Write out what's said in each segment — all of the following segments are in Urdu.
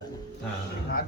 ہاں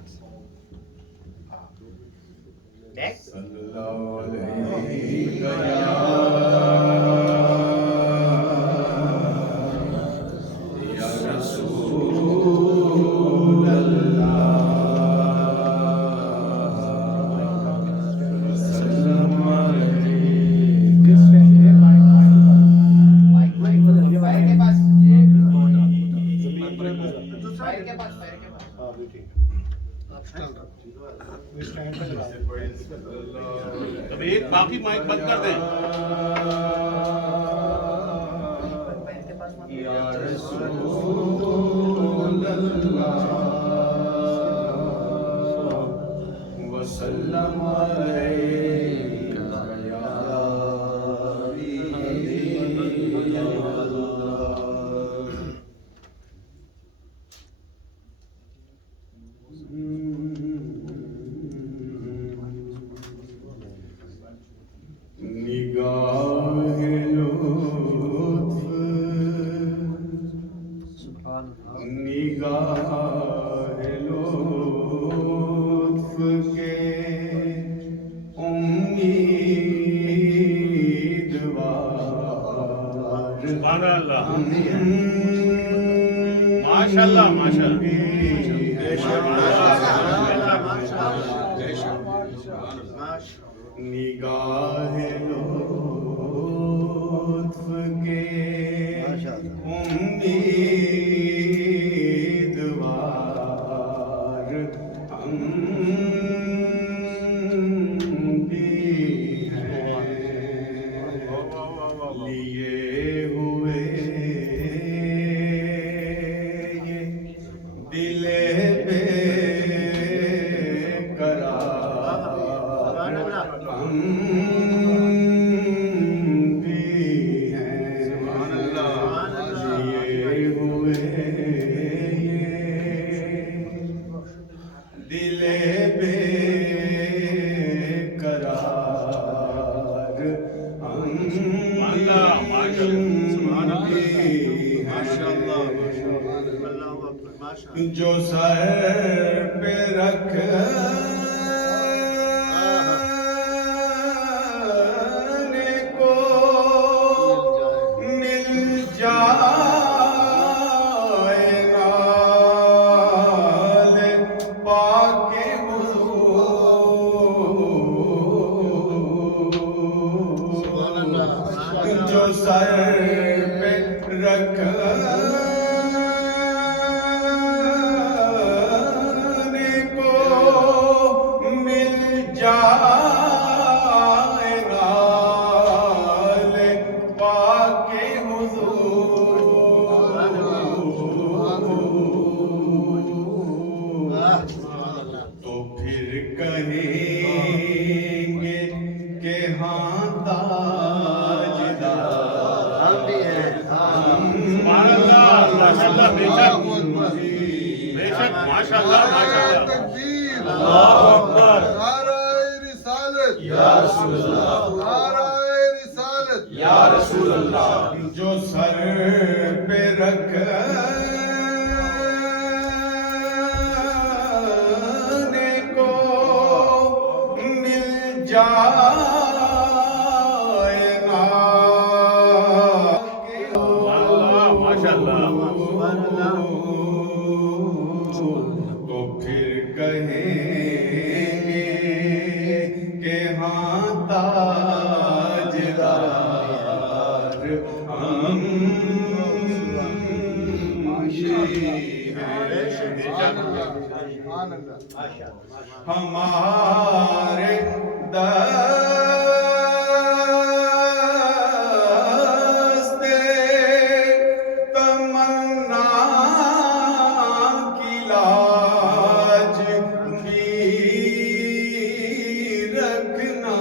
اب ایک باقی مائک بند کر دیں. یا رسول اللہ وسلم علیک یا حبیب اللہ. نگاہ لطف نگاہ لطف کے امیدوار. سبحان اللہ. ماشاء اللہ ماشاء اللہ. نگاہ لطف کے امیدوار ہم بھی ہیں. لیے ہوئے یہ دل بے قرار ہم بھی ہیں. لیے ہوئے یہ دل بے قرار ہم بھی ہیں. جو سر پہ رکھنے کو مل جائے نال پاک حضور. جو سر پہ رکھنے کو مل جائے نال پاک حضور. تو پھر کہیں گے کہ ہاں تاجدار ہم بھی ہیں. سبحان اللہ ماشاء اللہ. بے شک بے شک ماشاء اللہ ماشاء اللہ. اللہ اکبر. نعرہ رسالت یا رسول اللہ نعرہ رسالت یا رسول اللہ. جو سر پہ رکھنے کو مل جائے اللہ ماشاء اللہ. تو پھر کہیں گے کہ ہاں تاجدار ہم ہمارے دستے تمنا کی لاج بھی رکھنا.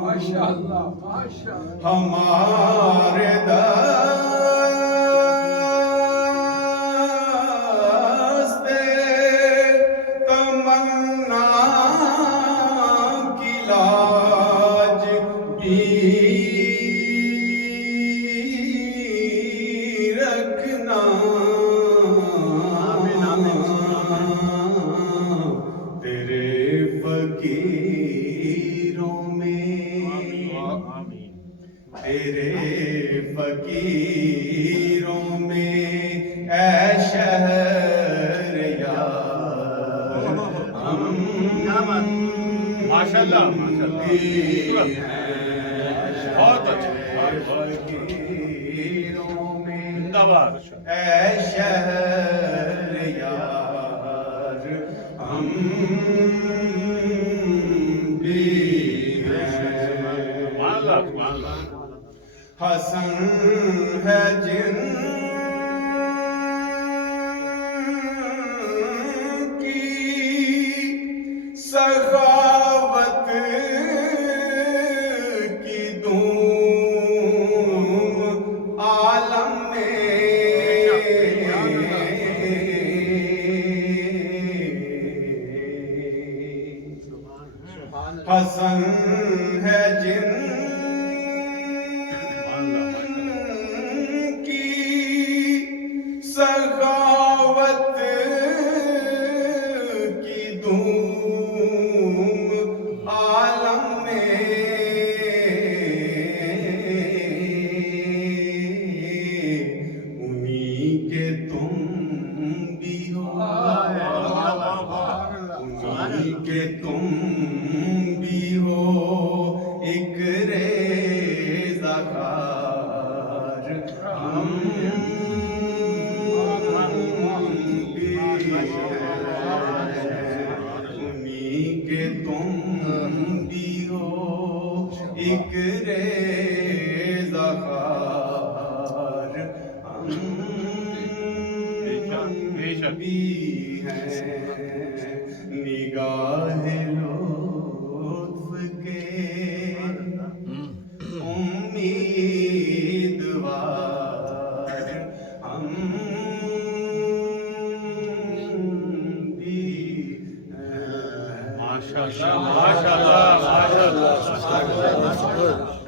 ماشاءاللہ ماشاءاللہ. ہمارے دستے تمنا کی لاج بھی رکھنا. تیرے فقیروں میں اے شہر یار ماشاءاللہ ماشاءاللہ بہت اچھا فقیروں میں زندہ باد اے شہر یار ہم بھی ماشاءاللہ حسن ہے جن کی سخاوت کی دھوم عالم میں حسن ہے جن سخاوت کی دھوم عالم میں انہی کے تم بھی ہو انہی کے تم بھی ہو ایک ریزہ کار ہم انہی کے تم بھی ہو ایک ریزہ کار ہم بھی ہیں نگاہ لطف کے امیدوار ہم بھی ہیں ماشاءاللہ ماشاءاللہ ماشاءاللہ